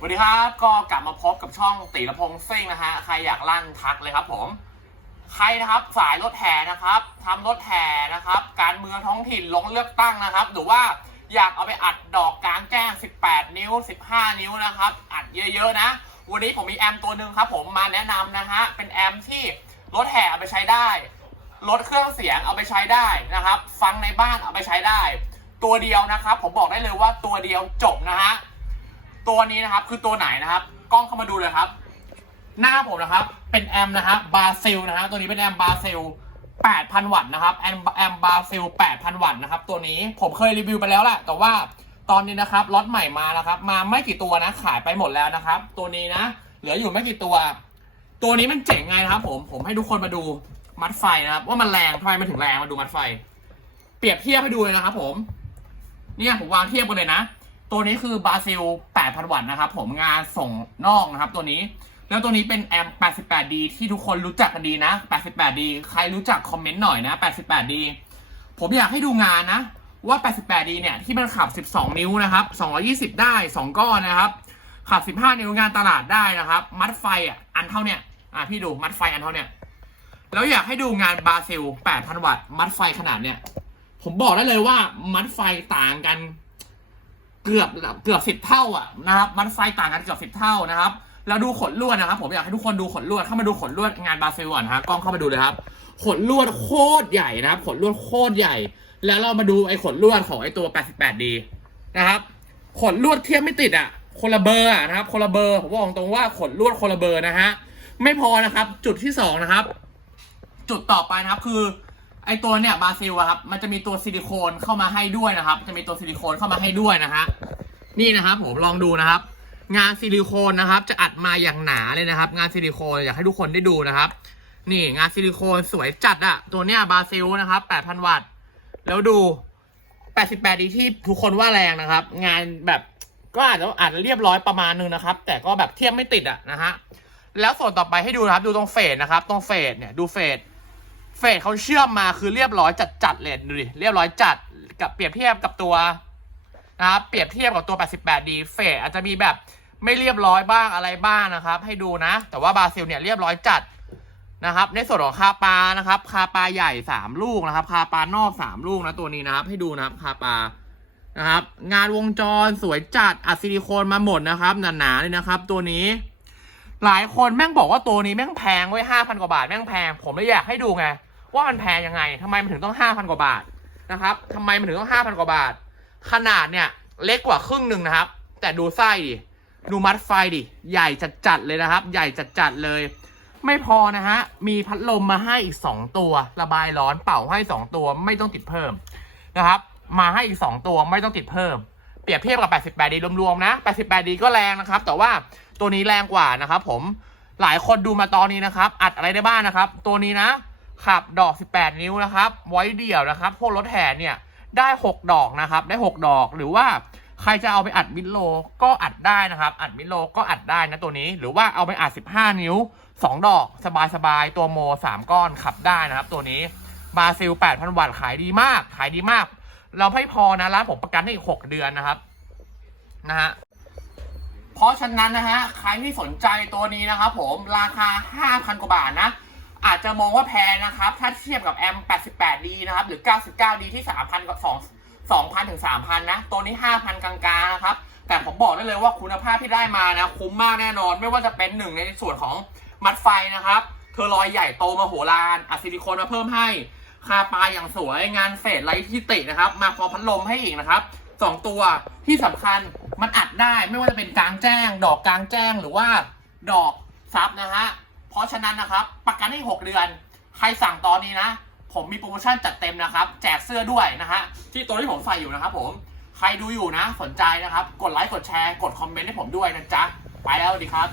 สวัสดีครับก็กลับมาพบกับช่องตีละพงซิ่งนะฮะใครอยากลั่นทักเลยครับผม ใครนะครับสายรถแห่นะครับทำรถแห่นะครับ การเมืองท้องถิ่นลงเลือกตั้งนะครับ หรือว่าอยากเอาไปอัดดอกกลางแจ้ง 18 นิ้ว 15 นิ้วนะครับ อัดเยอะๆนะ วันนี้ผมมีแอมตัวหนึ่งครับผมมาแนะนำนะฮะเป็นแอมที่รถแห่เอาไปใช้ได้รถเครื่องเสียงเอาไปใช้ได้นะครับ ฟังในบ้านเอาไปใช้ได้ ตัวเดียวนะครับ ผมบอกได้เลยว่าตัวเดียวจบนะฮะ ตัวนี้นะครับคือตัวไหนนะครับ กล้องเข้ามาดูเลยครับ หน้าผมนะครับ เป็นแอมนะครับบาซิลนะฮะตัวนี้เป็นแอมบาซิล8,000 วัตต์นะครับแอมแอมบาซิล8,000 วัตต์นะครับ ตัวนี้ผมเคยรีวิวไปแล้วแหละแต่ว่าตอนนี้นะครับล็อตใหม่มาแล้วครับ มาไม่กี่ตัวนะขายไปหมดแล้วนะครับ ตัวนี้นะ เหลืออยู่ไม่กี่ตัว ตัวนี้มันเจ๋งไงนะครับ ผมผมให้ทุกคนมาดูมัดไฟนะครับ ว่ามันแรงทำไมมันถึงแรงมาดูมัดไฟ เปรียบเทียบให้ดูเลยนะครับ ผม เนี่ยผมวางเทียบกันเลยนะ ตัวนี้คือบาซิล 8,000 วัตต์นะครับผมงานส่งนอกนะครับตัวนี้ แล้วตัวนี้เป็นแอม 88D ที่ทุกคนรู้จักกันดีนะ 88D ใครรู้จักคอมเมนต์หน่อยนะ 88D ผมอยากให้ดูงานนะ ว่า 88D เนี่ยที่มันขับ 12 นิ้วนะครับ 220 ได้ 2 ก้อนนะครับ ขับ 15 นิ้วงานตลาดได้นะครับ มัดไฟอะอันเท่าเนี้ยอะพี่ดูมัดไฟอันเท่าเนี้ยแล้วอยากให้ดูงานบาซิล 8,000 วัตต์มัดไฟขนาดเนี้ยผมบอกได้เลยว่ามัดไฟต่างกัน เกือบเกือบสิบเท่าอะนะครับมันไฟต่างกันเกือบสิบเท่านะครับแล้วดูขนลวดนะครับ ผมอยากให้ทุกคนดูขนลวดเข้ามาดูขนลวดงานบาซิลก่อนะครับกล้องเข้ามาดูเลยครับ ขนลวดโคตรใหญ่นะครับ ขนลวดโคตรใหญ่ แล้วเรามาดูไอ้ขนลวดของไอ้ตัว 88D นะครับขนลวดเทียบไม่ติดอะคนละเบอร์นะครับคนละเบอร์ผมบอกตรงว่าขนลวดคนละเบอร์นะฮะไม่พอนะครับ จุดที่สองนะครับ จุดต่อไปนะครับคือ ไอตัวเนี่ยบราซิลอะครับมันจะมีตัวซิลิโคนเข้ามาให้ด้วยนะครับ จะมีตัวซิลิโคนเข้ามาให้ด้วยนะฮะนี่นะครับผมลองดูนะครับ งานซิลิโคนนะครับ จะอัดมาอย่างหนาเลยนะครับ งานซิลิโคนอยากให้ทุกคนได้ดูนะครับ นี่งานซิลิโคนสวยจัดอะตัวเนี้ยบราซิลนะครับ8,000 วัตต์ แล้วดู 88ดีที่ทุกคนว่าแรงนะครับ งานแบบก็อาจจะอาจจะเรียบร้อยประมาณนึงนะครับ แต่ก็แบบเทียบไม่ติดอะนะฮะแล้วส่วนต่อไปให้ดูนะครับ ดูตรงเฟดนะครับ ตรงเฟดเนี่ยดูเฟด เฟดเขาเชื่อมมาคือเรียบร้อยจัดจัดๆเลยดูดิเรียบร้อยจัดกับเปรียบเทียบกับตัวนะครับเปรียบเทียบกับตัว 88D เฟดอาจจะมีแบบไม่เรียบร้อยบ้างอะไรบ้างนะครับ ให้ดูนะ แต่ว่าบราซิลเนี่ยเรียบร้อยจัดนะครับ ในส่วนของคาปานะครับคาปาใหญ่ 3 ลูกนะครับ คาปานอก 3 ลูกนะตัวนี้นะครับ ให้ดูนะครับคาปานะครับ งานวงจรสวยจัดอัดซิลิโคนมาหมดนะครับหนาๆเลยนะครับ ตัวนี้ หลายคนแม่งบอกว่าตัวนี้แม่งแพงไว้ห้าพันกว่าบาทแม่งแพง ผมเลยอยากให้ดูไง ว่ามันแพงยังไงทำไมมันถึงต้องห้าพันกว่าบาทนะครับทำไมมันถึงต้องห้าพันกว่าบาท ขนาดเนี่ยเล็กกว่าครึ่งหนึ่งนะครับ แต่ดูไส้ดิดูมัดไฟดิใหญ่จัดๆเลยนะครับ ใหญ่จัดๆเลย ไม่พอนะฮะมีพัดลมมาให้อีก2ตัว ระบายร้อนเป่าให้2ตัวไม่ต้องติดเพิ่มนะครับ มาให้อีก2ตัวไม่ต้องติดเพิ่มเปรียบเทียบกับ 88D รวมๆนะ 88D ก็แรงนะครับ แต่ว่าตัวนี้แรงกว่านะครับ ผมหลายคนดูมาตอนนี้นะครับ อัดอะไรได้บ้างนะครับ ตัวนี้นะ ขับดอก 18 นิ้วนะครับ ไว้เดี่ยวนะครับ พวกรถแห่เนี่ยได้ 6 ดอกนะครับ ได้ 6 ดอกหรือว่าใครจะเอาไปอัดมิดโลก็อัดได้นะครับ อัดมิดโลก็อัดได้นะตัวนี้ หรือว่าเอาไปอัด 15 นิ้ว 2 ดอก สบายๆ ตัวโม 3 ก้อนขับได้นะครับ ตัวนี้บาซิล 8,000 วัตต์ขายดีมาก ขายดีมาก เราไม่พอนะร้านผมประกันให้อีก 6 เดือนนะครับนะฮะเพราะฉะนั้นนะฮะใครที่สนใจตัวนี้นะครับผมราคา 5,000 กว่าบาทนะ อาจจะมองว่าแพงนะครับ ถ้าเทียบกับแอม 88D นะครับ หรือ 99D ที่ 3,000กับ2 2,000 ถึง 3,000 นะ ตัวนี้ 5,000 กลางๆ นะครับ แต่ผมบอกได้เลยว่าคุณภาพที่ได้มานะ คุ้มมากแน่นอน ไม่ว่าจะเป็นหนึ่งในส่วนของมัดไฟนะครับเทอร์ลอยใหญ่โตมาโหฬารอะซิลิโคนมาเพิ่มให้ คาปลาอย่างสวย งานเฟดไลท์ที่ตินะครับ มาพอพัดลมให้อีกนะครับสองตัวที่สำคัญมันอัดได้ไม่ว่าจะเป็นกลางแจ้ง ดอกกลางแจ้งหรือว่าดอกซับนะฮะ ราะฉะนั้นนะครับ ประกันให้6เดือน ใครสั่งตอนนี้นะ ผมมีโปรโมชั่นจัดเต็มนะครับ แจกเสื้อด้วยนะฮะที่ตัวที่ผมใส่อยู่นะครับ ผมใครดูอยู่นะ สนใจนะครับ กดไลค์กดแชร์กดคอมเมนต์ให้ผมด้วยนะจ๊ะไปแล้วดีครับ